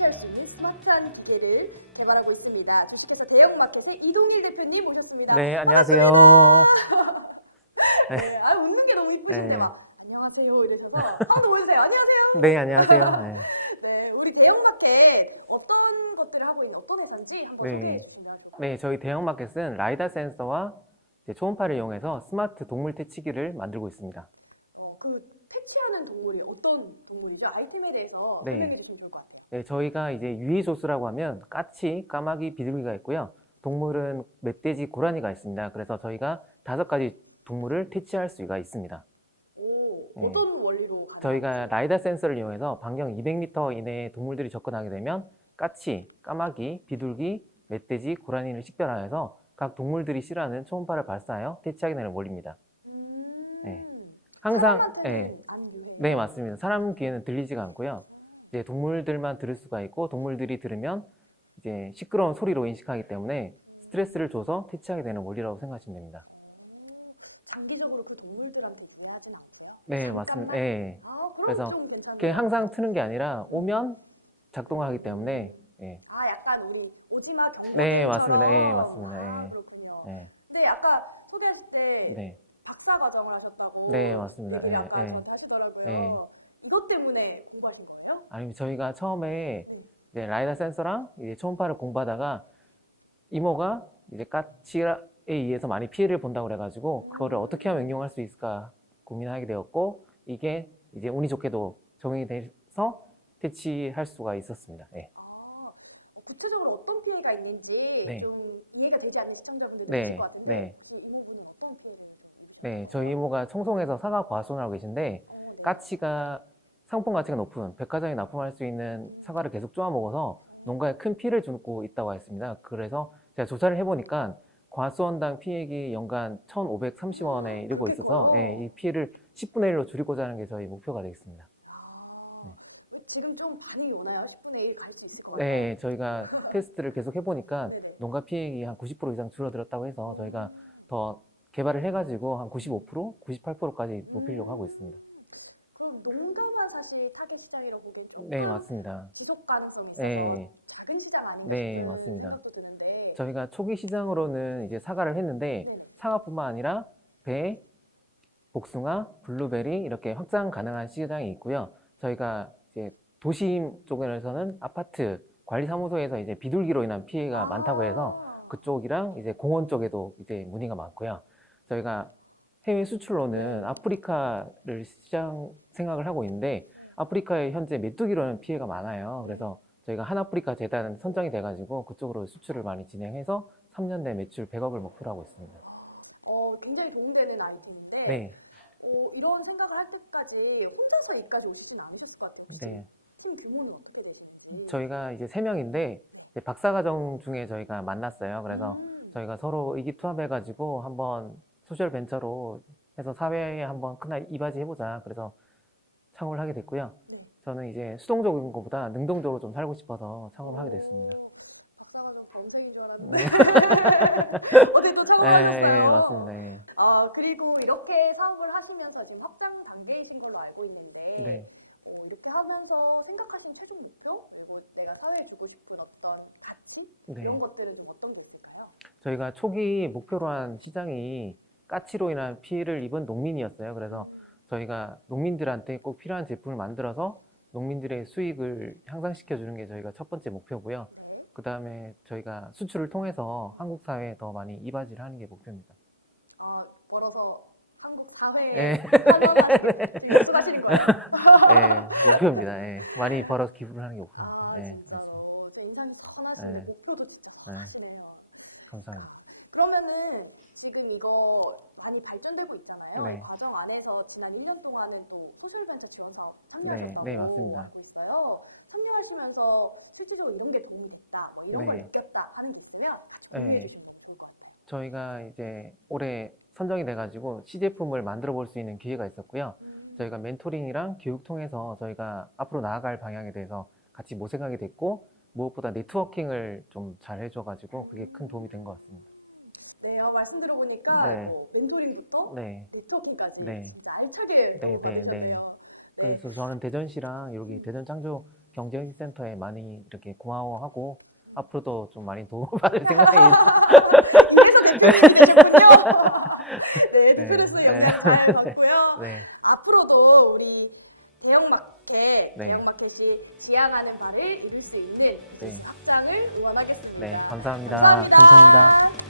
퇴치할 수 있는 스마트한 기계를 개발하고 있습니다. 주식회사 대형마켓의 이동일 대표님 모셨습니다. 네, 안녕하세요. 네, 아 웃는 게 너무 이쁘신데 네. 막 안녕하세요 이러셔서 한번 보여주세요. 안녕하세요. 네, 안녕하세요. 네. 네, 우리 대형마켓 어떤 것들을 하고 있는 어떤 회사인지 한번 네. 소개해 주시면 네, 저희 대형마켓은 라이다 센서와 이제 초음파를 이용해서 스마트 동물 퇴치기를 만들고 있습니다. 어, 그 퇴치하는 동물이 어떤 동물이죠? 아이템에 대해서 네. 설명해 주시면. 네, 저희가 이제 유해조수라고 하면 까치, 까마귀, 비둘기가 있고요. 동물은 멧돼지, 고라니가 있습니다. 그래서 저희가 다섯 가지 동물을 퇴치할 수가 있습니다. 오, 네. 어떤 원리로? 저희가 라이다 센서를 이용해서 반경 200m 이내에 동물들이 접근하게 되면 까치, 까마귀, 비둘기, 멧돼지, 고라니를 식별하여서 각 동물들이 싫어하는 초음파를 발사하여 퇴치하게 되는 원리입니다. 음, 네. 항상 네. 네 맞습니다. 사람 귀에는 들리지가 않고요. 이제 동물들만 들을 수가 있고 동물들이 들으면 이제 시끄러운 소리로 인식하기 때문에 스트레스를 줘서 퇴치하게 되는 원리라고 생각하시면 됩니다. 장기적으로 그 동물들한테 지나진 않고요. 네 맞습니다. 네. 아, 그래서. 이게 항상 트는 게 아니라 오면 작동하기 때문에 네. 아, 약간 우리 오지마 경고. 네, 맞습니다. 네, 맞습니다. 아, 네. 그렇군요. 네. 근데 아까 소개했을 때 네. 박사 과정을 하셨다고. 네, 맞습니다. 얘기를 네, 네. 하시더라고요. 네. 이것 때문에 공부하신 거예요? 아니면 저희가 처음에 이제 라이다 센서랑 이제 초음파를 공부하다가 이모가 이제 까치에 의해서 많이 피해를 본다고 그래가지고 그거를 어떻게 하면 응용할 수 있을까 고민하게 되었고 이게 이제 운이 좋게도 적용이 돼서 퇴치할 수가 있었습니다. 네. 아, 구체적으로 어떤 피해가 있는지 네. 좀 이해가 되지 않는 시청자분들이 네, 계실 것 같은데 네. 어떤 네, 저희 이모가 청송에서 사과 과수원을 하고 계신데 까치가 상품 가치가 높은 백화점에 납품할 수 있는 사과를 계속 쪼아 먹어서 농가에 큰 피해를 주고 있다고 했습니다. 그래서 제가 조사를 해보니까 과수원당 피해액이 연간 1,530원에 이르고 있어서 예, 이 피해를 10분의 1로 줄이고자 하는 게 저희 목표가 되겠습니다. 아, 네. 지금 좀 많이 오나요? 10분의 1 갈 수 있을 것 같아요. 네, 저희가 테스트를 계속 해보니까 네네. 농가 피해액이 한 90% 이상 줄어들었다고 해서 저희가 더 개발을 해가지고 한 95%, 98%까지 높이려고 하고 있습니다. 사실 타겟 시장이라고 보기 좀 네, 맞습니다. 지속 가능성이 네. 작은 시장 아닌가 네, 맞습니다. 드는데 저희가 초기 시장으로는 이제 사과를 했는데 네. 사과뿐만 아니라 배, 복숭아, 블루베리 이렇게 확장 가능한 시장이 있고요. 저희가 이제 도심 쪽에서는 아파트 관리사무소에서 이제 비둘기로 인한 피해가 많다고 해서 아, 그쪽이랑 이제 공원 쪽에도 이제 문의가 많고요. 저희가 해외 수출로는 아프리카를 시장 생각을 하고 있는데 아프리카에 현재 메뚜기로는 피해가 많아요. 그래서 저희가 한아프리카 재단 선정이 돼가지고 그쪽으로 수출을 많이 진행해서 3년 내 매출 100억을 목표로 하고 있습니다. 어, 굉장히 도움이 되는 아이템인데 네, 어, 이런 생각을 할 때까지 혼자서 여기까지 오시진 않으셨을 것 같은데 네. 팀 규모는 어떻게 되는지 저희가 이제 세 명인데 이제 박사과정 중에 저희가 만났어요. 그래서 음, 저희가 서로 의기투합해가지고 한번 소셜 벤처로 해서 사회에 한번 큰 이바지 해보자. 그래서 창업을 하게 됐고요. 저는 이제 수동적인 것보다 능동적으로 좀 살고 싶어서 창업을 하게 됐습니다. 네, 또 네, 창업하셨어요? 네, 맞습니다. 네. 어, 그리고 이렇게 사업을 하시면서 지금 확장 단계이신 걸로 알고 있는데 네. 어, 이렇게 하면서 생각하신 최종 목표 그리고 내가 사회에 주고 싶은 어떤 가치 네. 이런 것들은 좀 어떤 게 있을까요? 저희가 초기 목표로 한 시장이 까치로 인한 피해를 입은 농민이었어요. 그래서 저희가 농민들한테 꼭 필요한 제품을 만들어서 농민들의 수익을 향상시켜 주는 게 저희가 첫 번째 목표고요. 네. 그 다음에 저희가 수출을 통해서 한국 사회에 더 많이 이바지를 하는 게 목표입니다. 어, 벌어서 한국 사회에 네. 환원하시는 연수하시는 거예요? 네, 목표입니다. 예. 많이 벌어서 기부를 하는 게 목표입니다. 아, 네, 알겠습니다. 선하시는 네. 목표도 진짜 네. 하시네요. 감사합니다. 그러면은 지금 이거 많이 발전되고 있잖아요. 네. 이 과정 안에서 지난 1년 동안은 또 소셜벤처 지원 사업 네, 참여하셨다고 네, 맞습니다. 알고 있어요. 참여하시면서 실질적으로 이런 게 도움이 됐다, 뭐 이런 걸 네. 느꼈다 하는 게 있으면 같이 네. 공유해 주시면 좋을 것 같아요. 저희가 이제 올해 선정이 돼가지고 시제품을 만들어 볼 수 있는 기회가 있었고요. 저희가 멘토링이랑 교육 통해서 저희가 앞으로 나아갈 방향에 대해서 같이 모색하게 됐고 무엇보다 네트워킹을 좀 잘 해줘가지고 그게 큰 도움이 된 것 같습니다. 네, 어, 말씀 들어보니까 네. 뭐 멘토링부터 네. 네트워킹까지 네. 진짜 알차게 네, 너무 네, 받으셨네요. 네. 그래서 저는 대전시랑 여기 대전 창조 경제센터에 많이 이렇게 고마워하고 앞으로도 좀 많이 도움을 받을 생각입니다. 이래서 대표님이시군요. 네, 네, 스트레스 네. 영향 많이 받고요. 네, 앞으로도 우리 대형마켓, 네. 대형마켓이 기양하는 바를 이룰 수 있는 네. 합장을 응원하겠습니다. 네, 감사합니다. 감사합니다. 감사합니다.